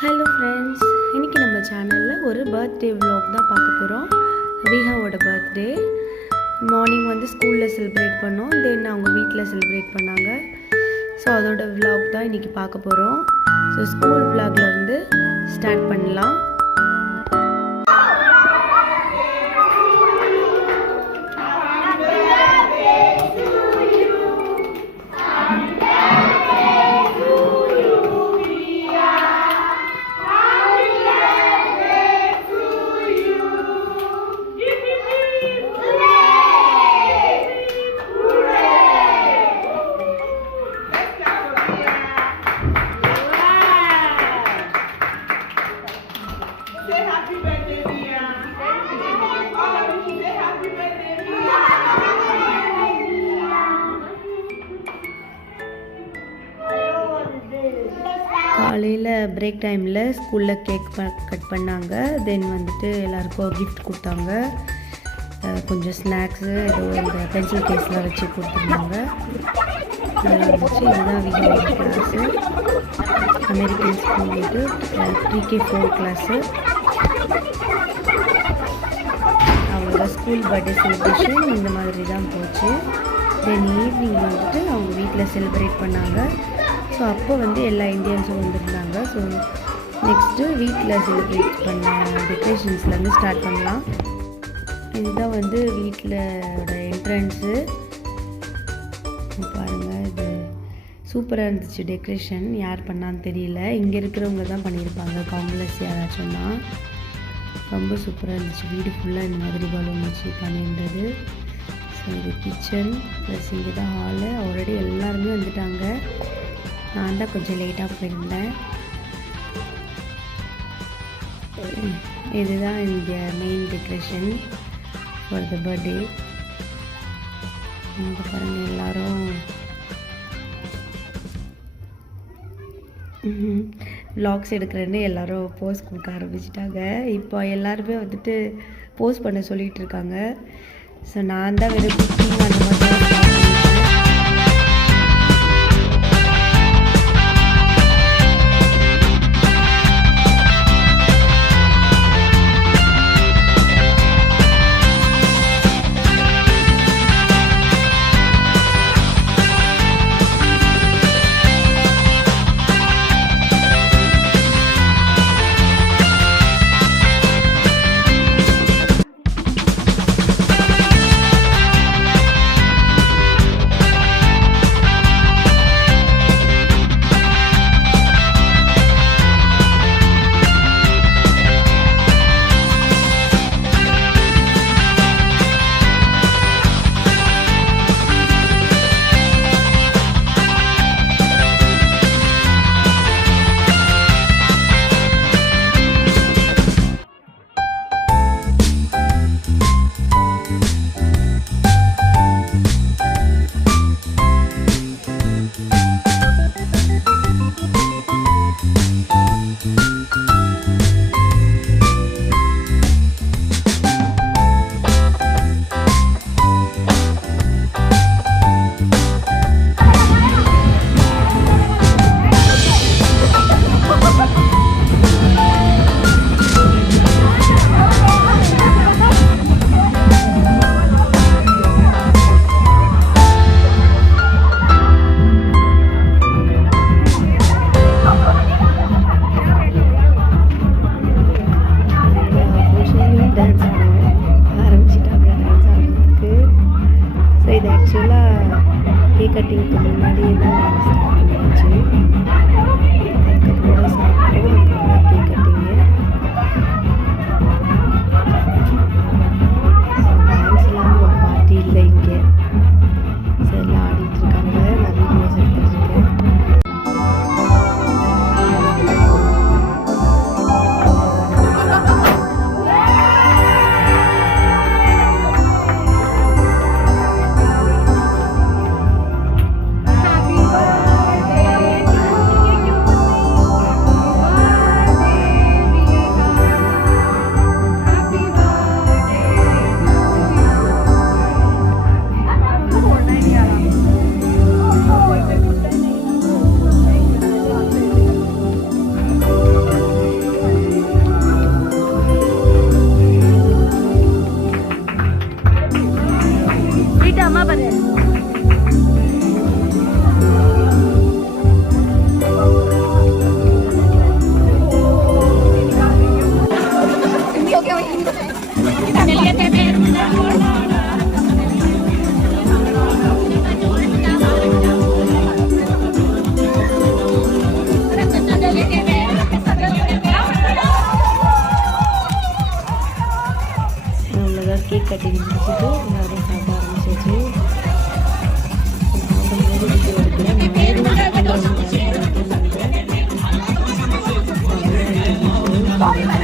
Hello friends, இன்றைக்கி நம்ம சேனலில் ஒரு பர்த்டே விலாக் தான் பார்க்க போகிறோம். ரீஹாவோட பர்த்டே மார்னிங் வந்து ஸ்கூலில் செலிப்ரேட் பண்ணோம், தென் அவங்க வீட்டில் செலிப்ரேட் பண்ணாங்க. ஸோ அதோட விலாக் தான் இன்றைக்கி பார்க்க போகிறோம். ஸோ ஸ்கூல் விலாக்லேருந்து ஸ்டார்ட் பண்ணலாம். காலையில் பிரேக் டைமில் ஸ்கூலில் கேக் கட் பண்ணாங்க. தென் வந்துட்டு எல்லாருக்கும் கிஃப்ட் கொடுத்தாங்க. கொஞ்சம் ஸ்நாக்ஸு ஏதோ இந்த பென்சில் கேஸ்லாம் வச்சு கொடுத்துருந்தாங்க. நல்லா இருந்துச்சு. இதுதான் வீடியோ கிளாஸு, அமெரிக்கன் ஸ்கூல். இது ப்ரீகே 4 கிளாஸு. அவங்களோட ஸ்கூல் பர்த்டே செலிப்ரேஷன் இந்த மாதிரி தான் போச்சு. தென் ஈவினிங் வந்துட்டு அவங்க வீட்டில் செலிப்ரேட் பண்ணாங்க. ஸோ அப்போ வந்து எல்லா இந்தியன்ஸும் வந்திருந்தாங்க. ஸோ நெக்ஸ்ட்டு வீட்டில் செலிப்ரேட் பண்ண டெக்கரேஷன்ஸ்லேருந்து ஸ்டார்ட் பண்ணலாம். இதுதான் வந்து வீட்டிலோட என்ட்ரன்ஸு. பாருங்கள், இது சூப்பராக இருந்துச்சு டெக்கரேஷன். யார் பண்ணான்னு தெரியல, இங்கே இருக்கிறவங்க தான் பண்ணியிருப்பாங்க, காங்கிரஸ் யாராச்சும் தான். ரொம்ப சூப்பராக இருந்துச்சு. வீடு ஃபுல்லாக இந்த மாதிரி பலூன் வச்சு பண்ணியிருந்தது. ஸோ இது கிச்சன் ப்ளஸ் இங்கே தான் ஹாலு. ஆல்ரெடி எல்லாருமே வந்துட்டாங்க. நான் தான் கொஞ்சம் லேட்டாக போயிருந்தேன். இதுதான் இங்கே main decoration for the birthday. இங்கே பாருங்கள், எல்லோரும் வ்ளாக்ஸ் எடுக்கிறேன்னு எல்லோரும் போஸ் கொடுக்க ஆரம்பிச்சிட்டாங்க. இப்போ எல்லாருமே வந்துட்டு போஸ் பண்ண சொல்லிகிட்டு இருக்காங்க. ஸோ நான் தான் வெறும் குக்கிங் அந்த மாதிரி கட்டிங் முடிச்சுட்டு எல்லோரும் சாப்பிட ஆரம்பிச்சிச்சு. சாப்பிடும்போது வீடியோ எடுக்கல.